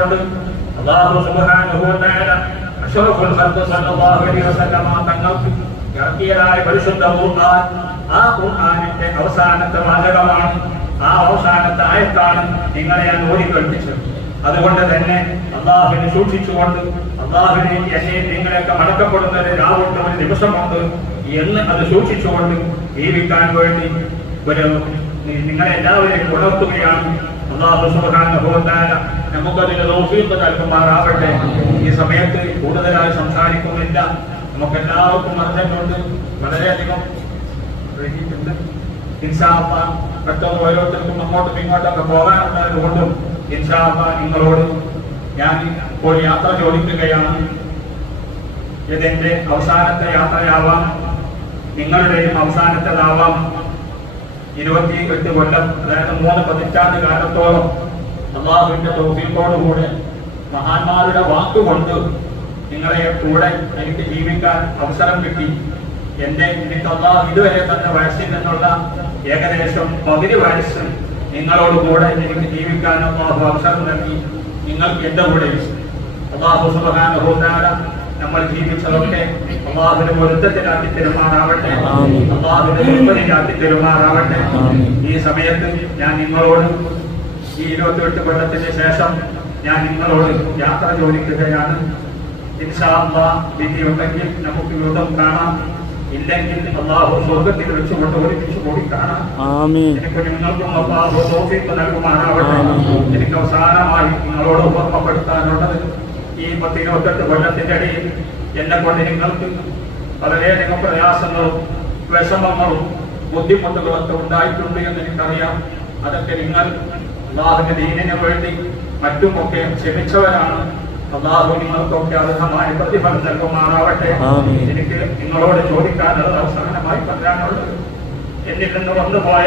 കൊണ്ട് അള്ളാഹു തആല അഷ്റഫുൽ ഖൽഖ് സല്ലല്ലാഹു അലൈഹി വസല്ലമ തങ്ങൾക്ക് ഇറക്കിയതായ പരിശുദ്ധ ഖുർആൻ ആ ഖുർആനിന്റെ അവസാനത്തെ വാചകമാണ്. ആ അവസാനത്തെ ആയത്താണ് നിങ്ങളെ ഞാൻ ഓടി അതുകൊണ്ട് തന്നെ അള്ളാഹുവിനെ സൂക്ഷിച്ചുകൊണ്ട് അള്ളാഹുവിനെ എന്നെ നിങ്ങളെയൊക്കെ മടക്കപ്പെടുന്ന രാവുണ്ട് ഒരു ദിവസമുണ്ട് എന്ന് അത് സൂക്ഷിച്ചുകൊണ്ട് ജീവിക്കാൻ വേണ്ടി ഒരു നിങ്ങളെ എല്ലാവരെയും ഉണർത്തുകയാണ് അള്ളാഹു ഈ സമയത്ത് കൂടുതലായി സംസാരിക്കുന്നില്ല. നമുക്ക് എല്ലാവർക്കും അറിഞ്ഞിട്ടുണ്ട്. വളരെയധികം പെട്ടെന്ന് ഓരോരുത്തർക്കും അങ്ങോട്ടും ഇങ്ങോട്ടൊക്കെ പോകാനുള്ളത് കൊണ്ടും ഇൻഷാല്ല നിങ്ങളോട് ഞാൻ ഇപ്പോൾ യാത്ര ചോദിക്കുകയാണ്. ഇതെന്റെ അവസാനത്തെ യാത്രയാവാം. നിങ്ങളുടെയും അവസാനത്തേതാവാം. ഇരുപത്തി എട്ട് കൊല്ലം അതായത് മൂന്ന് പതിറ്റാണ്ട് കാലത്തോളം അള്ളാഹുവിന്റെ തോഫീക്കോടുകൂടെ മഹാന്മാരുടെ വാക്കുകൊണ്ട് നിങ്ങളെ കൂടെ എനിക്ക് ജീവിക്കാൻ അവസരം കിട്ടി. എന്റെ എനിക്ക് അള്ളാഹു ഇതുവരെ തന്നെ വയസ്സിൽ നിന്നുള്ള ഏകദേശം പകുതി വയസ്സ് നിങ്ങളോട് കൂടെ എനിക്ക് ജീവിക്കാൻ അള്ളാഹു അവസരം നൽകി. നിങ്ങൾക്ക് എന്റെ കൂടെ അള്ളാഹു സുബാനുഭൂതാര നമ്മൾ ജീവിച്ചതൊക്കെ അള്ളാഹുവിന് പൊരുത്തത്തിലാക്കി ആക്കി ആമീൻ. അള്ളാഹുവിന് നിർമ്മതിലാക്കി തെരുമാറാവട്ടെ. ഈ സമയത്ത് ഞാൻ നിങ്ങളോട് ഈ ഇരുപത്തിയെട്ട് കൊല്ലത്തിന് ശേഷം ഞാൻ നിങ്ങളോട് യാത്ര ചോദിക്കുകയാണ്. വിധിയുണ്ടെങ്കിൽ നമുക്ക് യുദ്ധം കാണാം. ഇല്ലെങ്കിൽ അള്ളാഹു സ്വർഗത്തിൽ വെച്ചുകൊണ്ട് ഒരുമിച്ച് കൂടി കാണാം. എനിക്ക് നിങ്ങൾക്കും അള്ളാഹു നൽകുമാറാവട്ടെ. എനിക്ക് അവസാനമായി നിങ്ങളോട് ഓർമ്മപ്പെടുത്താനുള്ളത് ഈ പത്ത് ഇരുപത്തെട്ട് കൊല്ലത്തിന്റെ ഇടയിൽ എന്നെ കൊണ്ട് നിങ്ങൾക്ക് വളരെയധികം പ്രയാസങ്ങളും വിഷമങ്ങളും ബുദ്ധിമുട്ടുകളും ഒക്കെ ഉണ്ടായിട്ടുണ്ട് എന്ന് എനിക്കറിയാം. അതൊക്കെ നിങ്ങൾ അള്ളാഹുവിന്റെ ദീനിന് വേണ്ടി മറ്റുമൊക്കെ ക്ഷമിച്ചവരാണ്. അള്ളാഹു നിങ്ങൾക്കൊക്കെ അർഹമായ പ്രതിഫലം നൽകുമാറാവട്ടെ. എനിക്ക് നിങ്ങളോട് ചോദിക്കാനുള്ളത് അവസാനമായി പറയാനുള്ളത് എന്നിൽ നിന്ന് വന്നുപോയ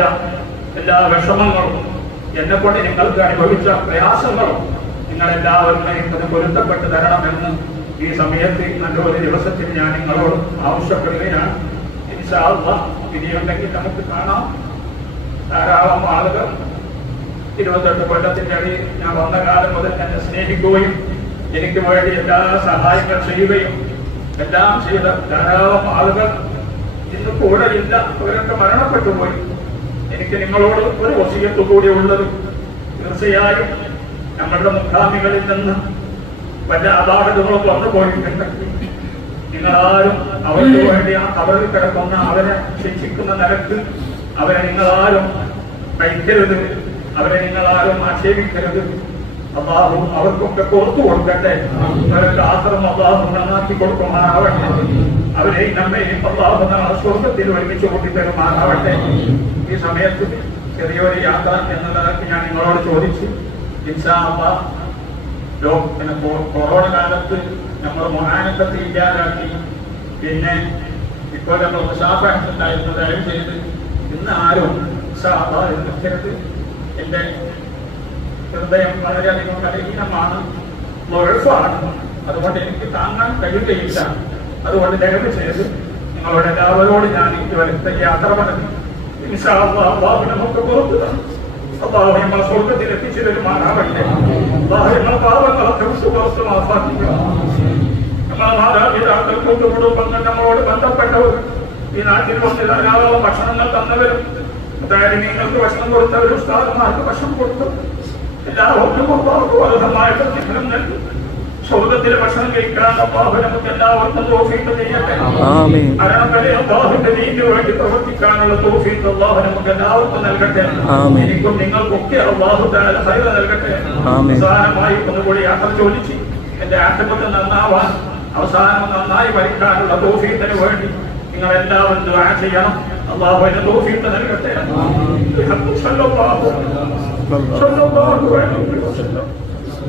എല്ലാ വിഷമങ്ങളും എന്നെ കൊണ്ട് നിങ്ങൾക്ക് അനുഭവിച്ച പ്രയാസങ്ങളും നിങ്ങൾ എല്ലാവർക്കും എനിക്കത് പൊരുത്തപ്പെട്ട് തരണമെന്ന് ഈ സമയത്ത് നല്ലൊരു ദിവസത്തിൽ ഞാൻ നിങ്ങളോട് ആവശ്യപ്പെടുകയാണ്. ഇനിയുണ്ടെങ്കിൽ നമുക്ക് കാണാം. ധാരാളം ആളുകൾ ഇരുപത്തെട്ട് കൊല്ലത്തിന്റെ അടിയിൽ ഞാൻ വന്ന കാലം മുതൽ എന്നെ സ്നേഹിക്കുകയും എനിക്ക് വേണ്ടി എല്ലാ സഹായങ്ങൾ ചെയ്യുകയും എല്ലാം ചെയ്ത ധാരാളം ആളുകൾ ഇന്ന് കൂടെ ഇല്ല അവരൊക്കെ മരണപ്പെട്ടു പോയി. എനിക്ക് നിങ്ങളോട് ഒരു വസീയത്ത് കൂടി ഉള്ളത് തീർച്ചയായും നമ്മളുടെ മുഖാമികളിൽ നിന്ന് വല്ല അപാകതകളും വന്നു പോയിട്ടുണ്ട് നിങ്ങളാരും അവർക്ക് വേണ്ടി ആ കവറിൽ കിടക്കുന്ന അവരെ ശിക്ഷിക്കുന്ന നിരക്ക് അവരെ നിങ്ങളാരും കഴിക്കരുത് അവരെ നിങ്ങളാരും ആക്ഷേപിക്കരുത്. അള്ളാഹു അവർക്കൊക്കെ കൊടുത്തു കൊടുക്കട്ടെ. അവരുടെ ആശ്രമം അള്ളാഹു നന്നാക്കി കൊടുക്കുമാറാവട്ടെ. അവരെ നമ്മയും അള്ളാഹു സ്വർഗത്തിൽ ഒരുമിച്ച് കൂട്ടിത്തരുമാറാവട്ടെ. ഈ സമയത്ത് ചെറിയൊരു യാത്ര എന്നുള്ളതൊക്കെ ഞാൻ നിങ്ങളോട് ചോദിച്ചു. പിന്നെ കൊറോണ കാലത്ത് നമ്മൾ മൊഹാനക്കത്ത് ഇല്ലാതാക്കി. പിന്നെ ഇപ്പോൾ നമ്മൾ ഉഷാഭാഷണ്ടായിരുന്നു ദയവ് ചെയ്ത് ഇന്ന് ആരും ഇൻഷാ അള്ളാഹ് ഇത് നിൽക്കരുത് എന്റെ ഹൃദയം വളരെയധികം ബലഹീനമാണ് മുഴപ്പാണ്. അതുകൊണ്ട് എനിക്ക് താങ്ങാൻ കഴിയുകയില്ല. അതുകൊണ്ട് ദയവ് ചെയ്ത് നിങ്ങളുടെ എല്ലാവരോടും ഞാൻ ഇതുവരെ യാത്ര പറഞ്ഞു ഇൻഷാ അള്ളാഹു നമുക്ക് പുറത്തു തന്നു. അള്ളാഹു നമ്മളെ സ്വർഗത്തിൽ എത്തിച്ചു തരുമാറാവട്ടെ അള്ളാഹു നമ്മളെ പാപങ്ങളൊക്കെ വിട്ടുപുറത്ത് മാഫാക്കുക നമ്മളെ മാതാപിതാക്കൾ കൂട്ടുകുടുംബങ്ങൾ നമ്മളോട് ബന്ധപ്പെട്ടവർ ഈ നാട്ടിൽ വന്ന് ധാരാളം ഭക്ഷണങ്ങൾ തന്നവരും അതായത് നിങ്ങൾക്ക് ഭക്ഷണം കൊടുത്തവരും സ്ഥാപനമാർക്ക് ഭക്ഷണം കൊടുത്തു. എല്ലാവർക്കും അള്ളാഹു അർഹമായ നൽകി സ്വർഗത്തിലെ ഭക്ഷണം കഴിക്കാൻ അള്ളാഹു നമുക്ക് എല്ലാവർക്കും തോഫീക്ക് ചെയ്യട്ടെ. ആമീൻ. മരണം വരെ അള്ളാഹുവിന്റെ ദീനിന് വേണ്ടി പ്രവർത്തിക്കാനുള്ള തൗഫീഖ് അള്ളാഹു നമുക്ക് എല്ലാവർക്കും നൽകട്ടെ. എനിക്കും നിങ്ങൾക്കൊക്കെ അള്ളാഹു ഹൈറ നൽകട്ടെ. അവസാനമായി ഒന്നുകൂടി യാത്ര ചോദിച്ച് എന്റെ ആട്ടപ്പത്തിൽ നന്നാവാൻ അവസാനം നന്നായി മരിക്കാനുള്ള തൗഫീഖിന് വേണ്ടി നിങ്ങൾ എല്ലാവരും ദുആ ചെയ്യണം. അള്ളാഹു അതിന് തൗഫീഖ് നൽകട്ടെ സല്ലല്ലാഹു സല്ലല്ലാഹു അലൈഹി വസല്ലം.